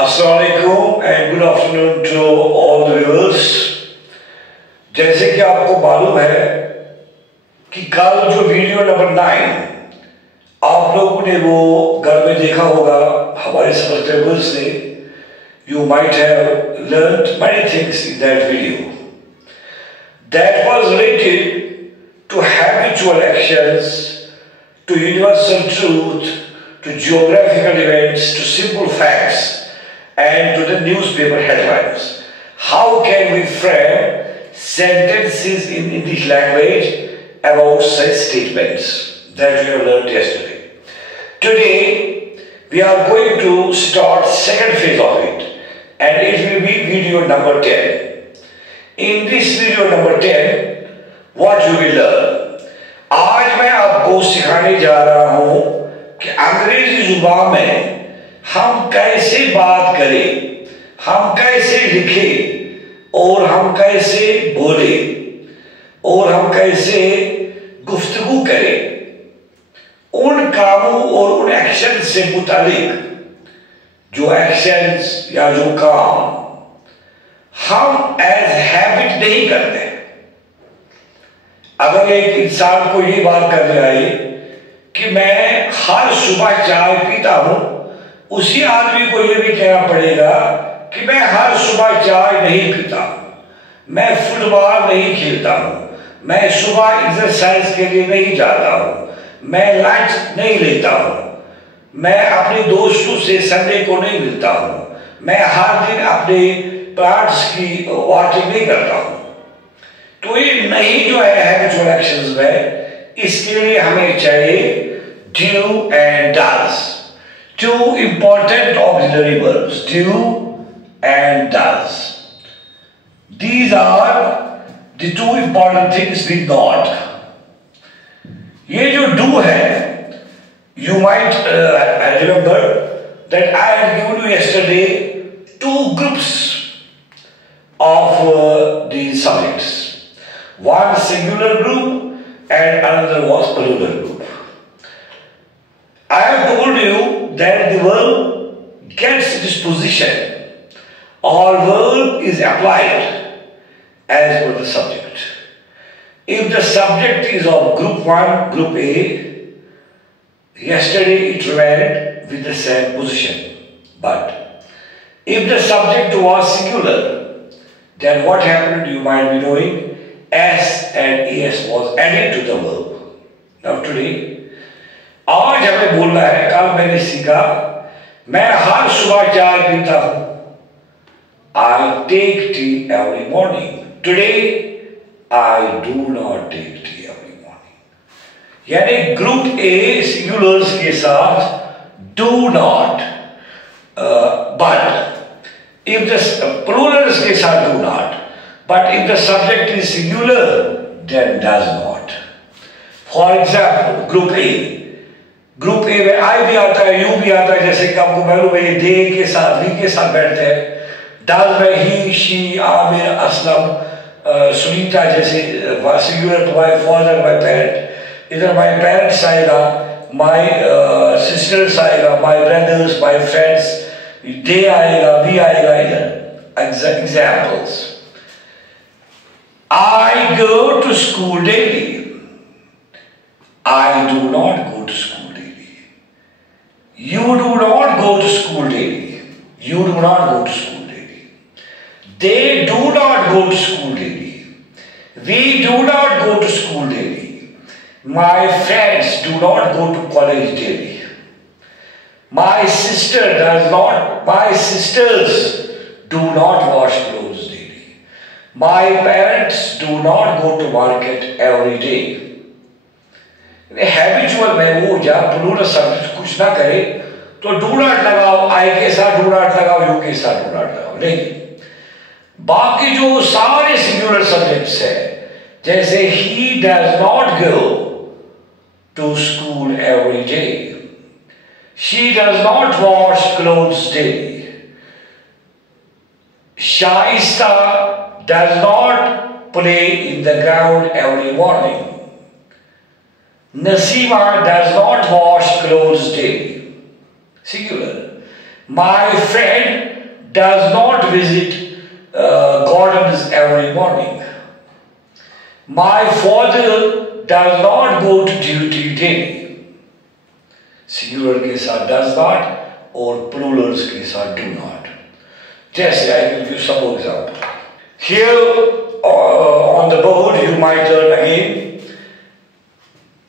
अस्सलामुअलैकुम and good afternoon to all the viewers. जैसे कि आपको मालूम है कि कल जो वीडियो नंबर 9 आप लोगों ने वो घर में देखा होगा हमारे सब्सक्राइबर्स ने, you might have learned many things in that video. That was related to habitual actions, to universal truth, to geographical events, to simple facts, and to the newspaper headlines. How can we frame sentences in English language about such statements that we have learned yesterday? Today, we are going to start second phase of it, and it will be video number 10. In this video number 10, what you will learn? आज मैं आपको सिखाने जा रहा हूँ कि अंग्रेजी जुबान में हम कैसे बात करें, हम कैसे लिखें और हम कैसे बोले और हम कैसे गुफ्तगू करें। उन कामों और उन एक्शन से मुतालिक जो एक्शंस या जो काम हम एज हैबिट नहीं करते। अगर एक इंसान को ये बात करने आए कि मैं हर सुबह चाय पीता हूं, उसी आदमी को यह भी कहना पड़ेगा कि मैं हर सुबह चाय नहीं पीता, मैं फुटबॉल नहीं खेलता हूं, मैं सुबह एक्सरसाइज के लिए नहीं जाता हूं, मैं लंच नहीं लेता हूं, मैं अपने दोस्तों से संडे को नहीं मिलता हूं, मैं हर दिन अपने प्लांट्स की वाटरिंग नहीं करता हूं। तो ये नहीं जो है हैबिचुअल एक्शंस में, इसके लिए हमें चाहिए do and does. Two important auxiliary verbs, do and does. These are the two important things with not. ये जो do है, you might remember that I had given you yesterday two groups of these subjects. One singular group and another was plural group. I have told you that the verb gets this position or verb is applied as per the subject. If the subject is of group 1, group A, yesterday it remained with the same position. But if the subject was singular, then what happened you might be knowing, S and ES was added to the verb. Now today, आज हमें बोलना है, कल मैंने सीखा मैं हर सुबह चाय पीता हूं, I take tea every morning. Today I do not take tea every morning. यानी ग्रुप ए सिंगुलर्स के साथ do not, but if the plurals के साथ do not, but if the subject is singular then does not. For example, group A, group A में आई भी आता है, you भी आता है, जैसे कि आपको मालूम है दे के साथ वी के साथ बैठते हैं। डज में ही, शी, आमिर, असलम, सुनीता जैसे singular to my father, my parent. इधर माय पेरेंट्स आएगा, माय सिस्टर्स आएगा, my brothers, my friends, they आएगा, वी आएगा। इधर examples, I go to school daily, I do not go to school. You do not go to school daily. You do not go to school daily. They do not go to school daily. We do not go to school daily. My friends do not go to college daily. My sisters do not wash clothes daily. My parents do not go to market every day. Habitual में वो जब plural subject कुछ ना करे तो do not लगाओ, आई के साथ डू नॉट लगाओ, यू के साथ डू नॉट लगाओ। नहीं, बाकी जो सारे सिंगुलर सब्जेक्ट्स है, जैसे he does not go to school every day, she does not wash clothes daily, Shaista does not play in the ground every morning, Nasima does not wash clothes daily. Singular. My friend does not visit gardens every morning. My father does not go to duty daily. Singular के साथ does not और plurals के साथ do not. Just I will give you some example. Here on the board you might learn again.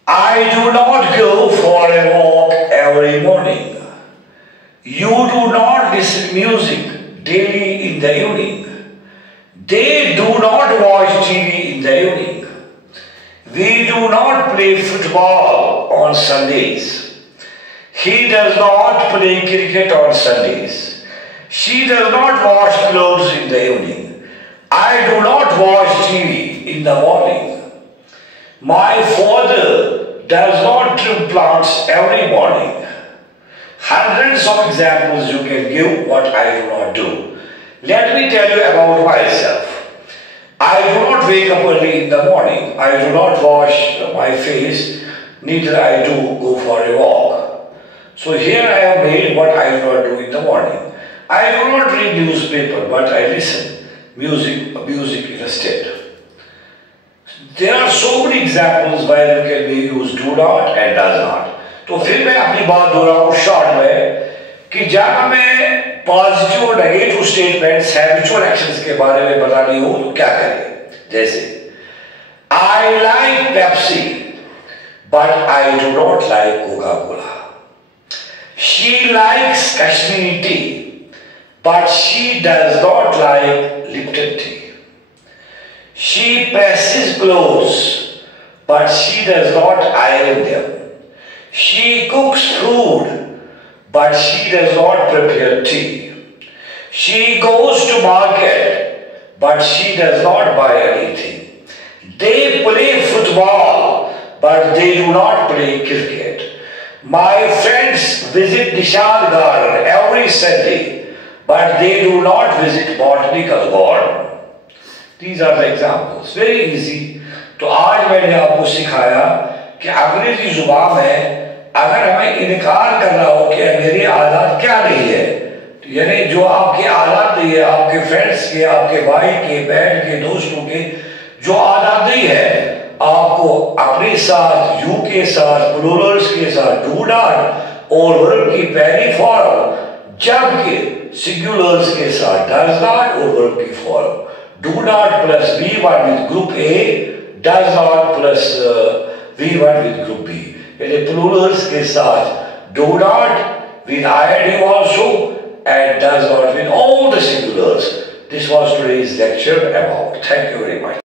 I do not go for a walk every morning. You do not listen to music daily in the evening. They do not watch TV in the evening. We do not play football on Sundays. He does not play cricket on Sundays. She does not wash clothes in the evening. I do not watch TV in the morning. My father does not trim plants every morning. Hundreds of examples you can give what I do not do. Let me tell you about myself. I do not wake up early in the morning. I do not wash my face. Neither I do go for a walk. So here I have made what I do not do in the morning. I do not read newspaper, but I listen music instead. There are so many examples where you can be used do not and does not. तो फिर मैं अपनी बात दोहराऊं short में कि जब मैं positive और नेगेटिव स्टेटमेंट्स हैबिचुअल एक्शंस के बारे में बतानी हो तो क्या करें? जैसे I like Pepsi but I do not like Coca-Cola. She likes Kashmiri tea but she does not like Lipton tea. She presses clothes but she does not iron them. She cooks food, but she does not prepare tea. She goes to market, but she does not buy anything. They play football, but they do not play cricket. My friends visit Nishad Garden every Sunday, but they do not visit Botanical Garden. These are the examples. Very easy. तो आज मैंने आपको सिखाया कि अंग्रेजी जुबान में अगर हमें इनकार करना हो कि मेरी आदत क्या नहीं है, तो यानी जो आपकी आदत नहीं है, आपके फ्रेंड्स के, आपके भाई के, बहन के, दोस्तों के जो आदत नहीं है, आपको अपने साथ यू के साथ प्लूरल्स के साथ डू नॉट और वर्ब की पहली फॉर्म, जबकि सिंगुलर्स के साथ डज नॉट और वर्ब की form do not plus V1 with group A, does not plus V1 with group B. The plurals के साथ do not with ing also and does not with all the singulars. This was today's lecture about. Thank you very much.